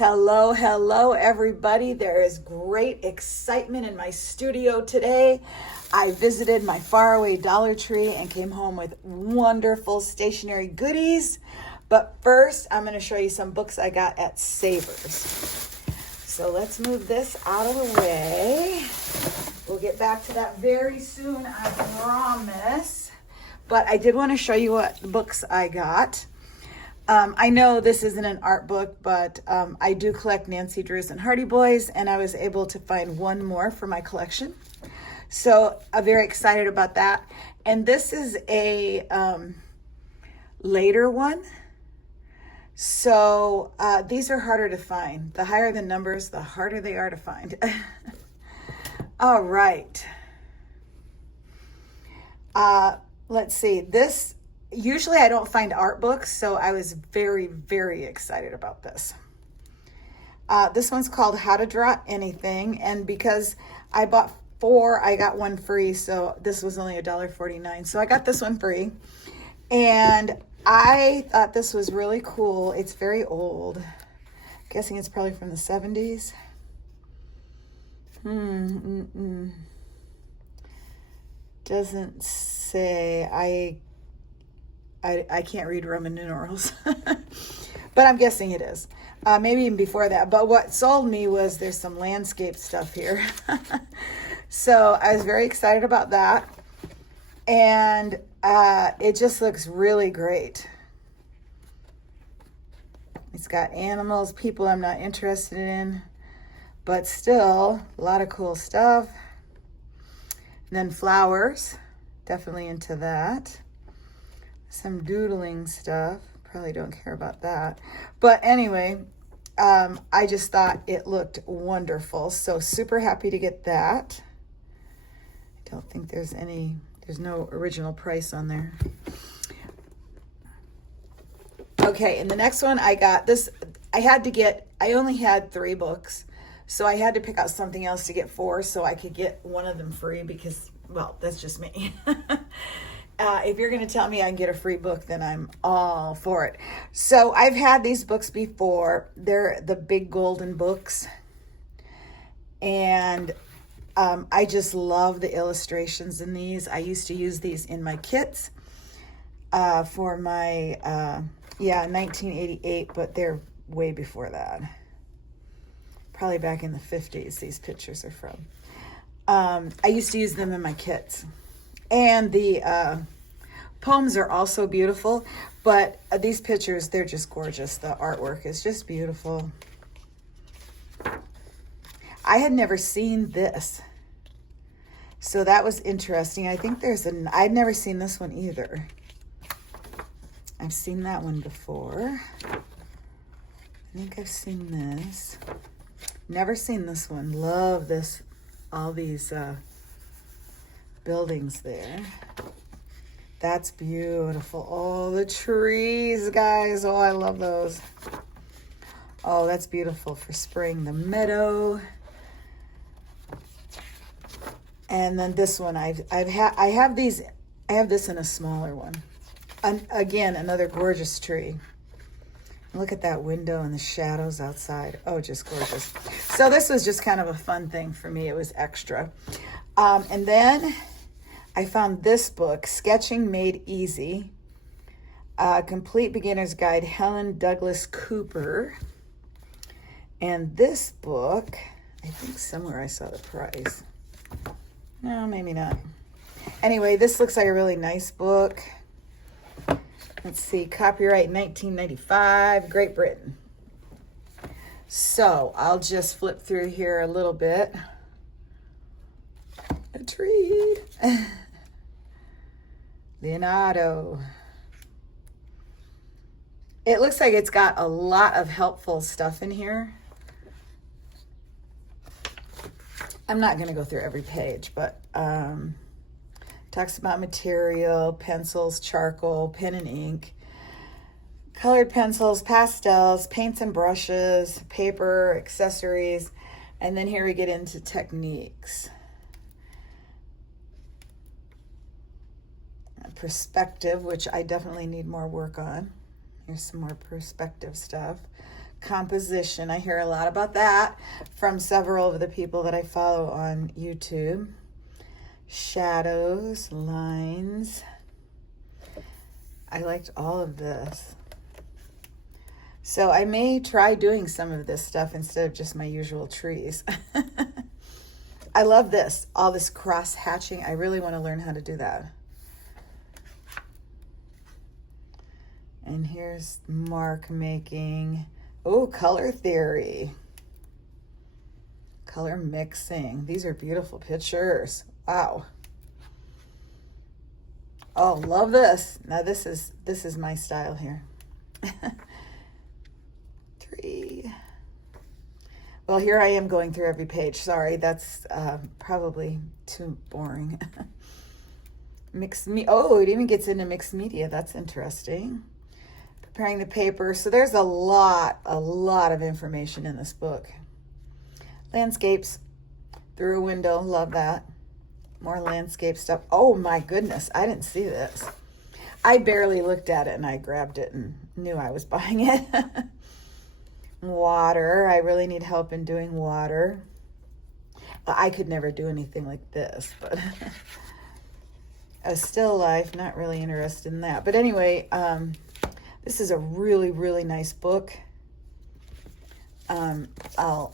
Hello, hello, everybody. There is great excitement in my studio today. I visited my faraway Dollar Tree and came home with wonderful stationery goodies. But first, I'm going to show you some books I got at Savers. So let's move this out of the way. We'll get back to that very soon, I promise. But I did want to show you what books I got. I know this isn't an art book, but I do collect Nancy Drews and Hardy Boys, and I was able to find one more for my collection. So I'm very excited about that. And this is a later one. So these are harder to find. The higher the numbers, the harder they are to find. All right. Let's see. Usually I don't find art books, so I was very, very excited about this. This one's called How to Draw Anything, and because I bought 4, I got 1 free, so this was only $1.49. So I got this one free, and I thought this was really cool. It's very old. I'm guessing it's probably from the 70s. Doesn't say. I can't read Roman numerals, but I'm guessing it is. Maybe even before that. But what sold me was there's some landscape stuff here. So I was very excited about that. And it just looks really great. It's got animals, people I'm not interested in, but still a lot of cool stuff. And then flowers, definitely into that. Some doodling stuff, probably don't care about that. But anyway, I just thought it looked wonderful. So super happy to get that. I don't think there's no original price on there. Okay, and the next one I got this, I only had 3 books. So I had to pick out something else to get 4 so I could get one of them free because, well, that's just me. If you're going to tell me I can get a free book, then I'm all for it. So I've had these books before. They're the big golden books. And I just love the illustrations in these. I used to use these in my kits for my, 1988, but they're way before that. Probably back in the 50s, these pictures are from. I used to use them in my kits. And the poems are also beautiful, but these pictures, they're just gorgeous. The artwork is just beautiful. I had never seen this, so that was interesting. I think I'd never seen this one either. I've seen that one before. I think I've seen this. Never seen this one. Love this, all these buildings there. That's beautiful. Oh, the trees, guys. Oh, I love those. Oh, that's beautiful for spring. The meadow. And then this one, I have this in a smaller one. And again, another gorgeous tree. Look at that window and the shadows outside. Oh, just gorgeous. So this was just kind of a fun thing for me. It was extra. And then I found this book, Sketching Made Easy, Complete Beginner's Guide, Helen Douglas Cooper. And this book, I think somewhere I saw the price. No, maybe not. Anyway, this looks like a really nice book. Let's see, copyright 1995, Great Britain. So I'll just flip through here a little bit. A treat. Leonardo. It looks like it's got a lot of helpful stuff in here. I'm not going to go through every page, but talks about material, pencils, charcoal, pen and ink, colored pencils, pastels, paints and brushes, paper, accessories, and then here we get into techniques. Perspective, which I definitely need more work on. Here's some more perspective stuff. composition. I hear a lot about that from several of the people that I follow on YouTube. Shadows, lines. I liked all of this. So I may try doing some of this stuff instead of just my usual trees. I love this, all this cross hatching. I really want to learn how to do that. And here's mark making. Oh, color theory. Color mixing. These are beautiful pictures. Wow. Oh, love this. Now this is my style here. Tree. Well, here I am going through every page. Sorry, that's probably too boring. Oh, it even gets into mixed media. That's interesting. Preparing the paper. So there's a lot of information in this book. Landscapes through a window. Love that. More landscape stuff. Oh my goodness, I didn't see this. I barely looked at it and I grabbed it and knew I was buying it. Water. I really need help in doing water. I could never do anything like this, but a still life, not really interested in that. But anyway, this is a really, really nice book. I'll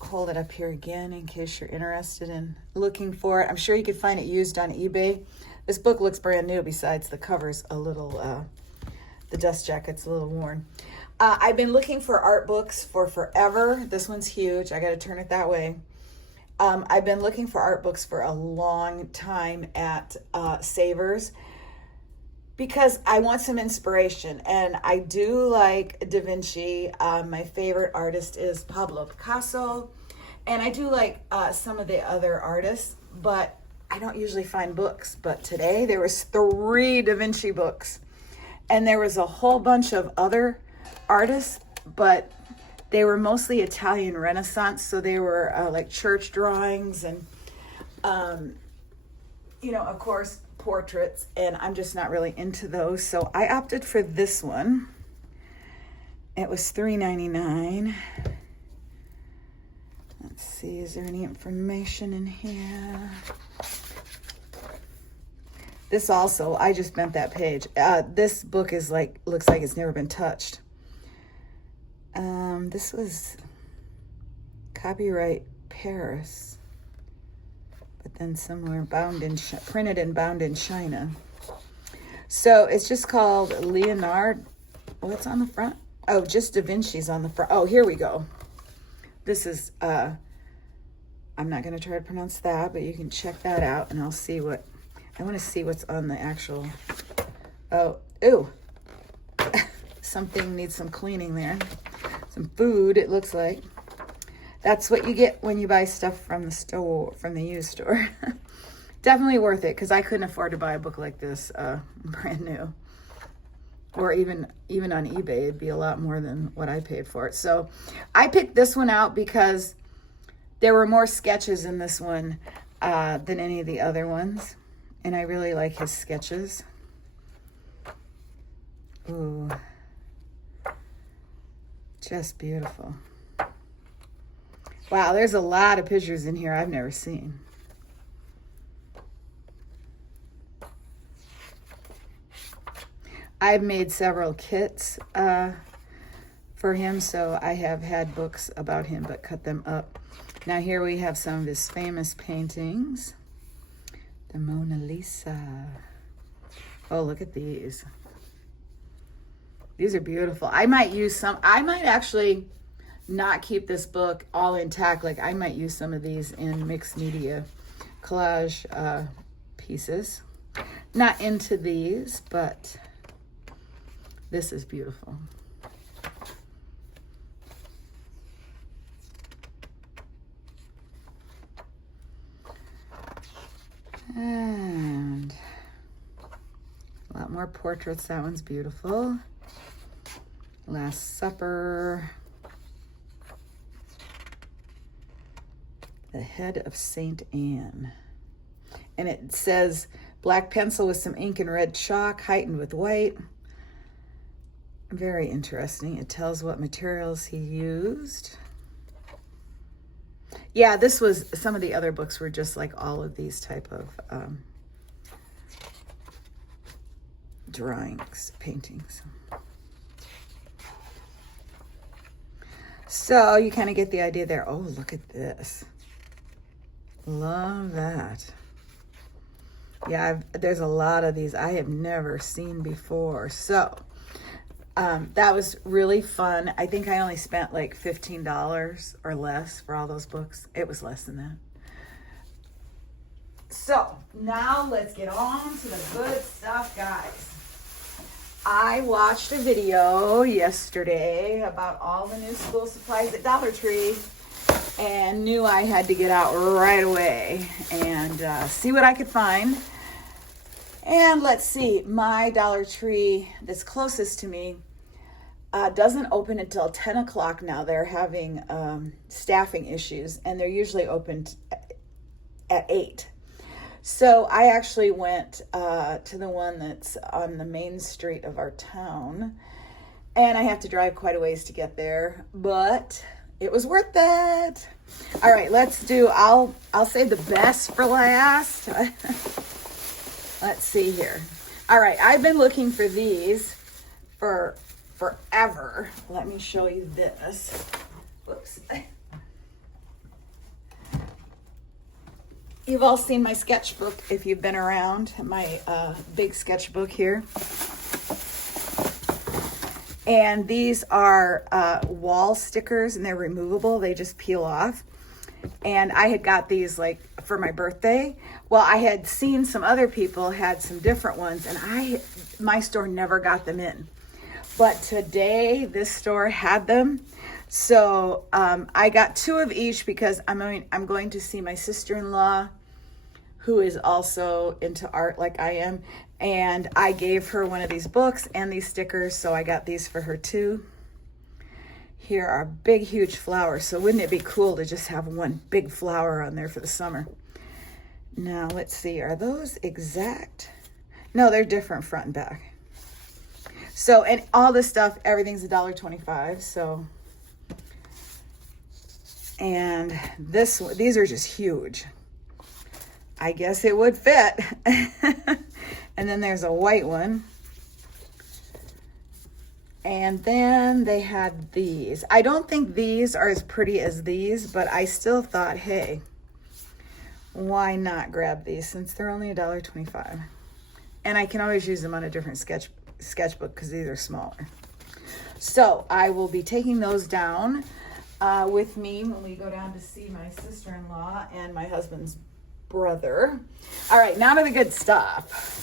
hold it up here again in case you're interested in looking for it. I'm sure you could find it used on eBay. This book looks brand new, besides the cover's a little, the dust jacket's a little worn. I've been looking for art books for forever. This one's huge. I got to turn it that way. I've been looking for art books for a long time at Savers because I want some inspiration. And I do like Da Vinci. My favorite artist is Pablo Picasso. And I do like some of the other artists, but I don't usually find books. But today there was 3 Da Vinci books. And there was a whole bunch of other artists, but they were mostly Italian Renaissance, so they were like church drawings and of course portraits, and I'm just not really into those, so I opted for this one. It was $3.99. Let's see, is there any information in here? This also, I just bent that page. This book is looks like it's never been touched. This was copyright Paris, but then somewhere printed and bound in China. So it's just called Leonardo. What's on the front? Oh, just Da Vinci's on the front. Oh, here we go. This is, I'm not going to try to pronounce that, but you can check that out and I'll see what, I want to see what's on the actual, oh, ew. Something needs some cleaning there. Some food, it looks like. That's what you get when you buy stuff from the store, from the used store. Definitely worth it, because I couldn't afford to buy a book like this brand new. Or even on eBay, it'd be a lot more than what I paid for it. So I picked this one out because there were more sketches in this one than any of the other ones. And I really like his sketches. Ooh. Just beautiful. Wow, there's a lot of pictures in here I've never seen. I've made several kits for him, so I have had books about him but cut them up. Now here we have some of his famous paintings. The Mona Lisa. Oh, look at these. These are beautiful. I might actually not keep this book all intact. Like I might use some of these in mixed media collage pieces. Not into these, but this is beautiful. And a lot more portraits. That one's beautiful. Last Supper. The Head of Saint Anne. And it says black pencil with some ink and red chalk heightened with white. Very interesting. It tells what materials he used. Yeah, this was, some of the other books were just like all of these type of drawings, paintings. So you kind of get the idea there. Oh, look at this. Love that. Yeah, there's a lot of these I have never seen before. So that was really fun. I think I only spent like $15 or less for all those books. It was less than that. So now let's get on to the good stuff, guys. I watched a video yesterday about all the new school supplies at Dollar Tree and knew I had to get out right away and see what I could find. And let's see, my Dollar Tree that's closest to me doesn't open until 10 o'clock now. They're having staffing issues, and they're usually open at 8. So I actually went to the one that's on the main street of our town, and I have to drive quite a ways to get there, but it was worth it. All right, let's do, I'll save the best for last. Let's see here. All right, I've been looking for these for forever. Let me show you this. Whoops. You've all seen my sketchbook if you've been around, my big sketchbook here. And these are wall stickers, and they're removable. They just peel off. And I had got these like for my birthday. Well, I had seen some other people had some different ones, and my store never got them in. But today, this store had them. So I got 2 of each because I'm going to see my sister-in-law, who is also into art like I am. And I gave her one of these books and these stickers, so I got these for her too. Here are big, huge flowers. So wouldn't it be cool to just have one big flower on there for the summer? Now, let's see. Are those exact? No, they're different front and back. So, and all this stuff, everything's $1.25. So, and these are just huge. I guess it would fit. And then there's a white one. And then they had these. I don't think these are as pretty as these, but I still thought, hey, why not grab these since they're only $1.25? And I can always use them on a different sketchbook because these are smaller. So I will be taking those down with me when we go down to see my sister-in-law and my husband's brother. All right, now to the good stuff.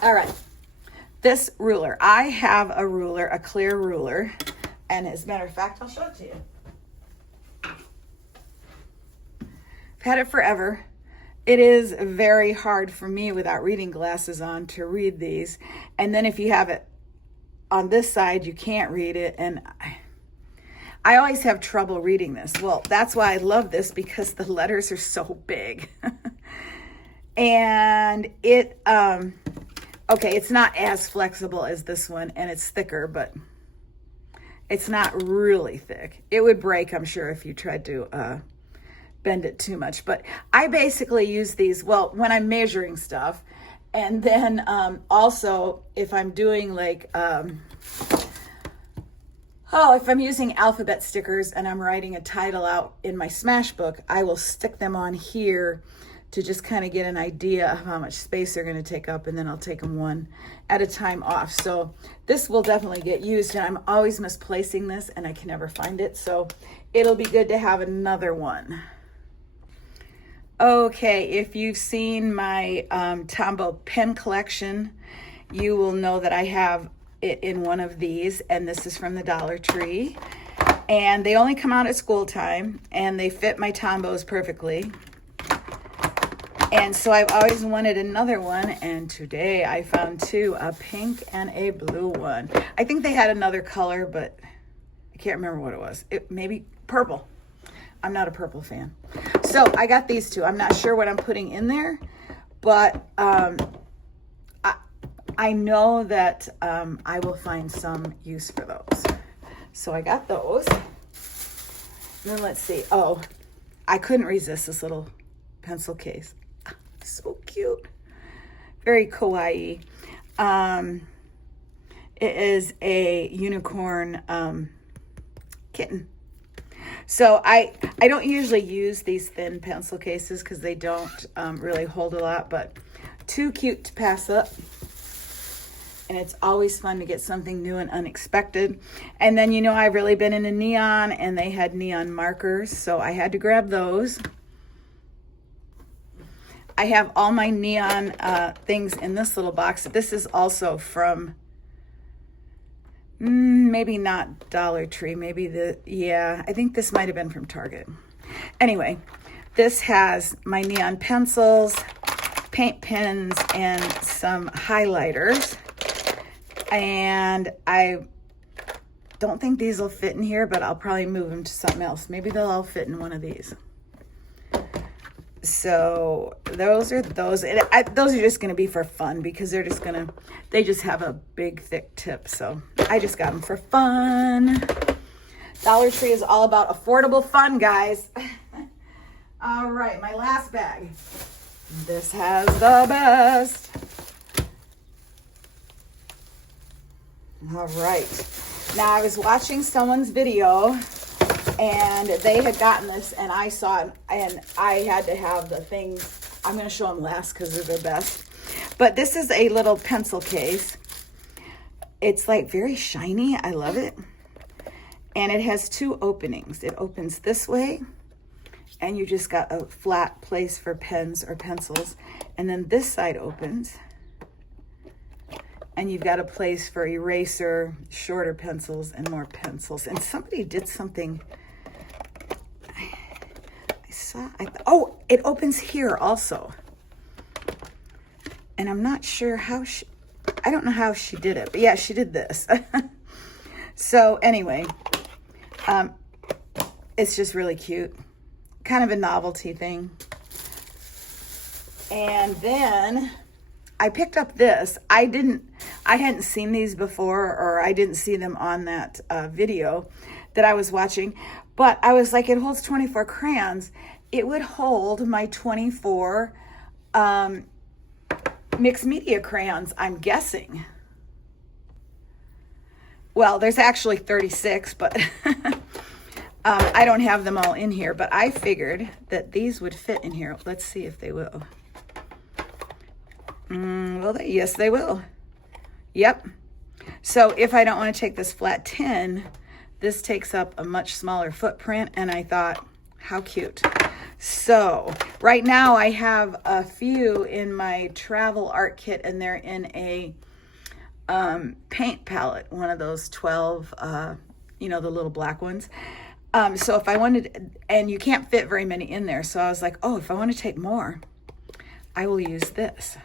All right, this ruler. I have a ruler, a clear ruler, and as a matter of fact, I'll show it to you. I've had it forever. It is very hard for me without reading glasses on to read these. And then if you have it on this side, you can't read it. And I always have trouble reading this. Well, that's why I love this, because the letters are so big. And it, okay, it's not as flexible as this one, and it's thicker, but it's not really thick. It would break, I'm sure, if you tried to bend it too much. But I basically use these, well, when I'm measuring stuff. And then also if I'm doing like, if I'm using alphabet stickers and I'm writing a title out in my smash book, I will stick them on here to just kind of get an idea of how much space they're going to take up, and then I'll take them one at a time off. So this will definitely get used, and I'm always misplacing this and I can never find it. So it'll be good to have another one. Okay, if you've seen my Tombow pen collection, you will know that I have it in one of these, and this is from the Dollar Tree. And they only come out at school time, and they fit my Tombows perfectly. And so I've always wanted another one, and today I found 2, a pink and a blue one. I think they had another color, but I can't remember what it was. It maybe purple. I'm not a purple fan. So I got these 2. I'm not sure what I'm putting in there, but I know that I will find some use for those. So I got those. And then let's see. Oh, I couldn't resist this little pencil case. So cute. Very kawaii. It is a unicorn kitten. So I don't usually use these thin pencil cases because they don't really hold a lot, but too cute to pass up. And it's always fun to get something new and unexpected. And then, you know, I've really been into neon, and they had neon markers, so I had to grab those. I have all my neon things in this little box. This is also from, maybe not Dollar Tree, I think this might have been from Target. Anyway, this has my neon pencils, paint pens, and some highlighters. And I don't think these will fit in here, but I'll probably move them to something else. Maybe they'll all fit in one of these. So those are those. And those are just going to be for fun because they just have a big thick tip. So I just got them for fun. Dollar Tree is all about affordable fun, guys. All right, my last bag. This has the best. All right. Now I was watching someone's video and they had gotten this and I saw it and I had to have the things. I'm going to show them last because they're the best. But this is a little pencil case. It's like very shiny. I love it. And it has two openings. It opens this way and you just got a flat place for pens or pencils. And then this side opens. And you've got a place for eraser, shorter pencils, and more pencils. And somebody did something. Oh, it opens here also. And I'm not sure how I don't know how she did it. But yeah, she did this. So anyway, it's just really cute. Kind of a novelty thing. And then I picked up this. I hadn't seen these before, or I didn't see them on that video that I was watching, but I was like, it holds 24 crayons. It would hold my 24 mixed media crayons, I'm guessing. Well, there's actually 36, but I don't have them all in here, but I figured that these would fit in here. Let's see if they will. Yes, they will. Yep. So if I don't want to take this flat tin, this takes up a much smaller footprint, and I thought, how cute. So right now I have a few in my travel art kit, and they're in a paint palette, one of those 12, the little black ones. So if I wanted, and you can't fit very many in there, so I was like, oh, if I want to take more, I will use this.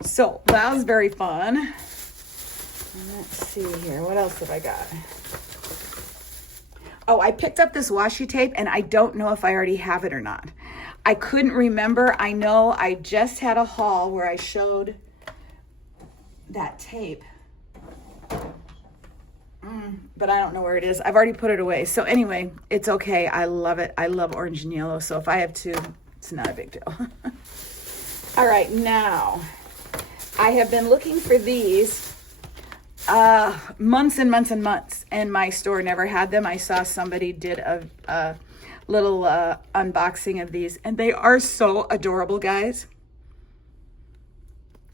So that was very fun. Let's see here. What else have I got? Oh, I picked up this washi tape, and I don't know if I already have it or not. I couldn't remember. I know I just had a haul where I showed that tape. But I don't know where it is. I've already put it away. So anyway, it's okay. I love it. I love orange and yellow. So if I have two, it's not a big deal. All right, now I have been looking for these months and months and months, and my store never had them. I saw somebody did a little unboxing of these, and they are so adorable, guys.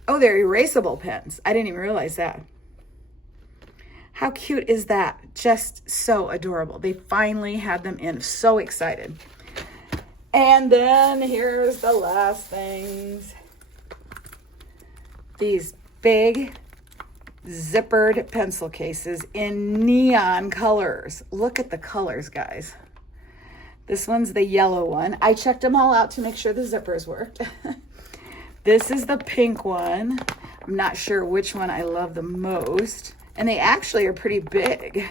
Oh, they're erasable pens. I didn't even realize that. How cute is that? Just so adorable. They finally had them in. So excited. And then here's the last things. These big zippered pencil cases in neon colors. Look at the colors, guys. This one's the yellow one. I checked them all out to make sure the zippers worked. This is the pink one. I'm not sure which one I love the most. And they actually are pretty big.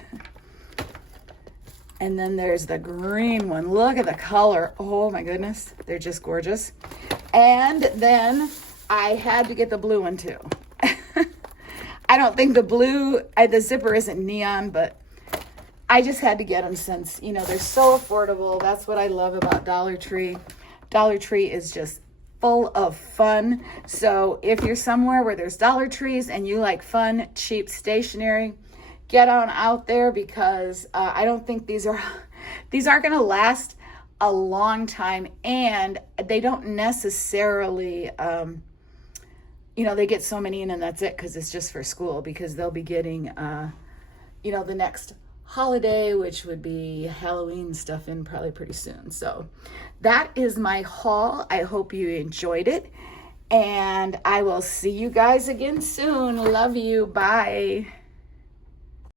And then there's the green one. Look at the color. Oh my goodness. They're just gorgeous. And then I had to get the blue one too. I don't think the zipper isn't neon, but I just had to get them since, you know, they're so affordable. That's what I love about Dollar Tree. Dollar Tree is just full of fun. So if you're somewhere where there's Dollar Trees and you like fun, cheap stationery, get on out there, because I don't think these are going to last a long time, and they don't necessarily, you know, they get so many in and that's it, because it's just for school, because they'll be getting, you know, the next holiday, which would be Halloween stuff in probably pretty soon. So that is my haul. I hope you enjoyed it, and I will see you guys again soon. Love you. Bye.